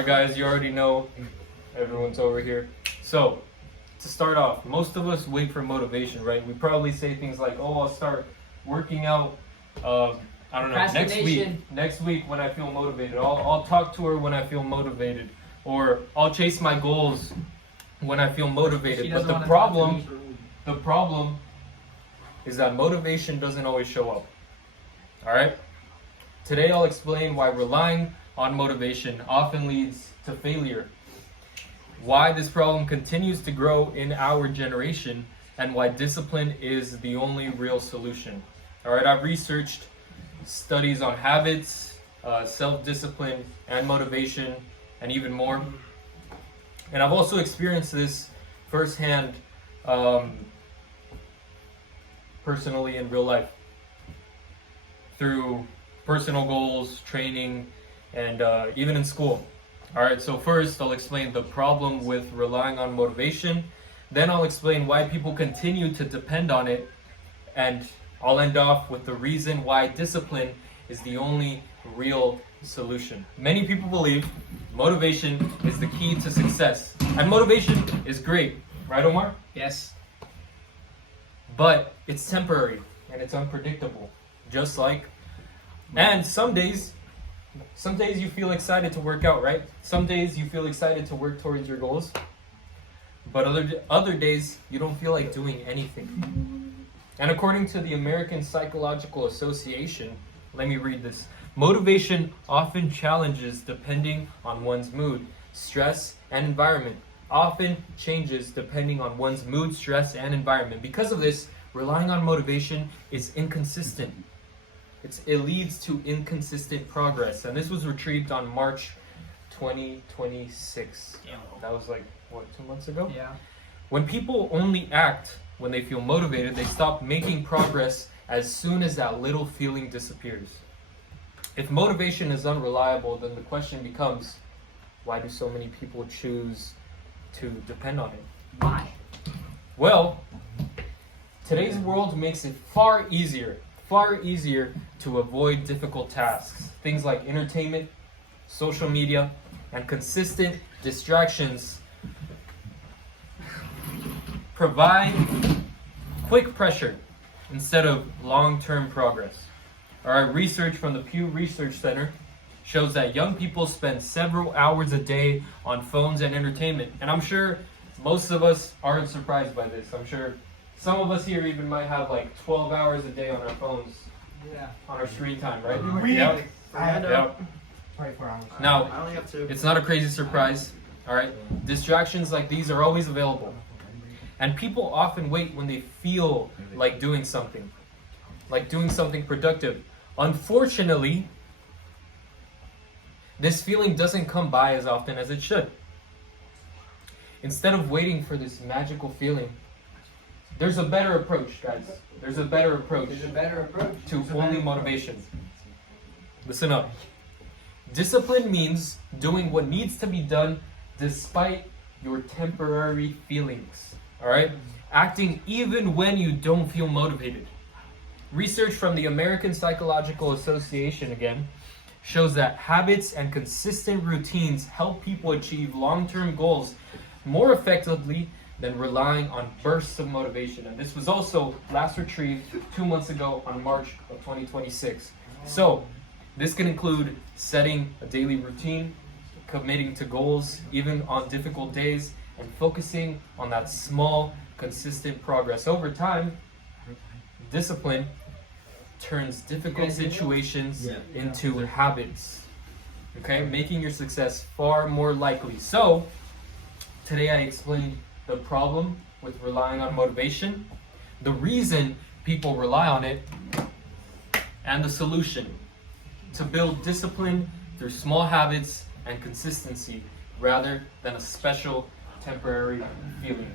Alright guys, you already know, everyone's over here. So, to start off, most of us wait for motivation, right? We probably say things like, oh, I'll start working out, I don't know, next week when I feel motivated. I'll talk to her when I feel motivated. Or I'll chase my goals when I feel motivated. But the problem is that motivation doesn't always show up. Alright? Today I'll explain why relying on motivation often leads to failure, why this problem continues to grow in our generation, and why discipline is the only real solution. Alright, I've researched studies on habits, self-discipline, and motivation, and even more. And I've also experienced this firsthand, personally in real life, through personal goals, training, and even in school. Alright, so first I'll explain the problem with relying on motivation. Then I'll explain why people continue to depend on it. And I'll end off with the reason why discipline is the only real solution. Many people believe motivation is the key to success. And motivation is great, right, Omar? Yes. But it's temporary and it's unpredictable. Just like, and some days you feel excited to work out, right? Some days you feel excited to work towards your goals. But other days you don't feel like doing anything. And according to the American Psychological Association, let me read this. Motivation often challenges depending on one's mood, stress, and environment. Often changes depending on one's mood, stress, and environment. Because of this, relying on motivation is inconsistent. It leads to inconsistent progress. And this was retrieved on March 2026. That was like, what, 2 months ago? Yeah. When people only act when they feel motivated, they stop making progress as soon as that little feeling disappears. If motivation is unreliable, then the question becomes, why do so many people choose to depend on it? Why? Well, today's world makes it far easier to avoid difficult tasks. Things like entertainment, social media, and consistent distractions provide quick pressure instead of long-term progress. Our research from the Pew Research Center shows that young people spend several hours a day on phones and entertainment. And I'm sure most of us aren't surprised by this. I'm sure some of us here even might have like 12 hours a day on our phones, on our screen time, right? Yep. Yep. 24 hours. Now, I only have 2. it's not a crazy surprise, all right? Distractions like these are always available. And people often wait when they feel like doing something productive. Unfortunately, this feeling doesn't come by as often as it should. Instead of waiting for this magical feeling, there's a better approach, guys. There's a better approach to only motivation. Listen up. Discipline means doing what needs to be done despite your temporary feelings. Alright? Acting even when you don't feel motivated. Research from the American Psychological Association again shows that habits and consistent routines help people achieve long-term goals more effectively than relying on bursts of motivation. And this was also last retrieved 2 months ago on March of 2026. So, this can include setting a daily routine, committing to goals even on difficult days, and focusing on that small, consistent progress. Over time, discipline turns difficult situations into habits, okay? Making your success far more likely. So, today I explained the problem with relying on motivation, the reason people rely on it, and the solution to build discipline through small habits and consistency rather than a special temporary feeling.